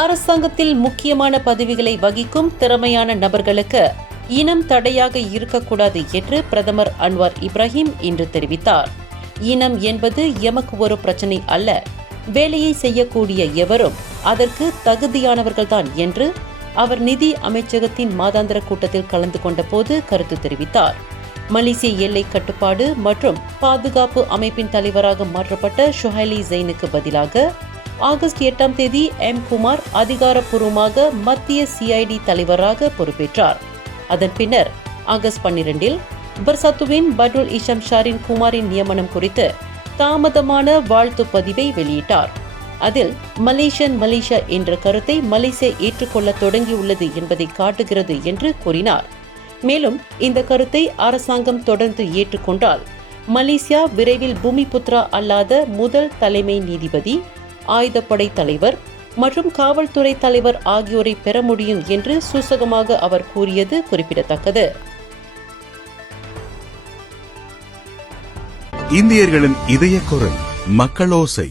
அரசாங்கத்தில் முக்கியமான பதவிகளை வகிக்கும் திறமையான நபர்களுக்கு இனம் தடையாக இருக்கக்கூடாது என்று பிரதமர் அன்வார் இப்ராஹிம் இன்று தெரிவித்தார். இனம் என்பது எமக்கு ஒரு பிரச்சனை அல்ல, வேலையை செய்யக்கூடிய எவரும் அதற்கு தகுதியானவர்கள்தான் என்று அவர் நிதி அமைச்சகத்தின் மாதாந்திர கூட்டத்தில் கலந்து கொண்ட போது கருத்து தெரிவித்தார். மலேசிய எல்லை கட்டுப்பாடு மற்றும் பாதுகாப்பு அமைப்பின் தலைவராக மாற்றப்பட்ட ஷுஹைலி ஜெயினுக்கு பதிலாக ஆகஸ்ட் 8ஆம் தேதி எம் குமார் அதிகாரப்பூர்வமாக மத்திய சிஐடி தலைவராக பொறுப்பேற்றார். அதன் பின்னர் ஆகஸ்ட் 12இல் பர்சாத்துவின் பட்ருல் இஷம் ஷாரின் குமாரின் நியமனம் குறித்து தாமதமான வாழ்த்து பதிவை வெளியிட்டார். அதில் மலேசியா என்ற கருத்தை மலேசியா ஏற்றுக்கொள்ள தொடங்கியுள்ளது என்பதை காட்டுகிறது என்று கூறினார். மேலும் இந்த கருத்தை அரசாங்கம் தொடர்ந்து ஏற்றுக்கொண்டால் மலேசியா விரைவில் பூமிபுத்ரா அல்லாத முதல் தலைமை நீதிபதி, ஆயுதப்படை தலைவர் மற்றும் காவல்துறை தலைவர் ஆகியோரை பெற முடியும் என்று சூசகமாக அவர் கூறியது குறிப்பிடத்தக்கது. இந்தியர்களின் இதய குரல் மக்களோசை.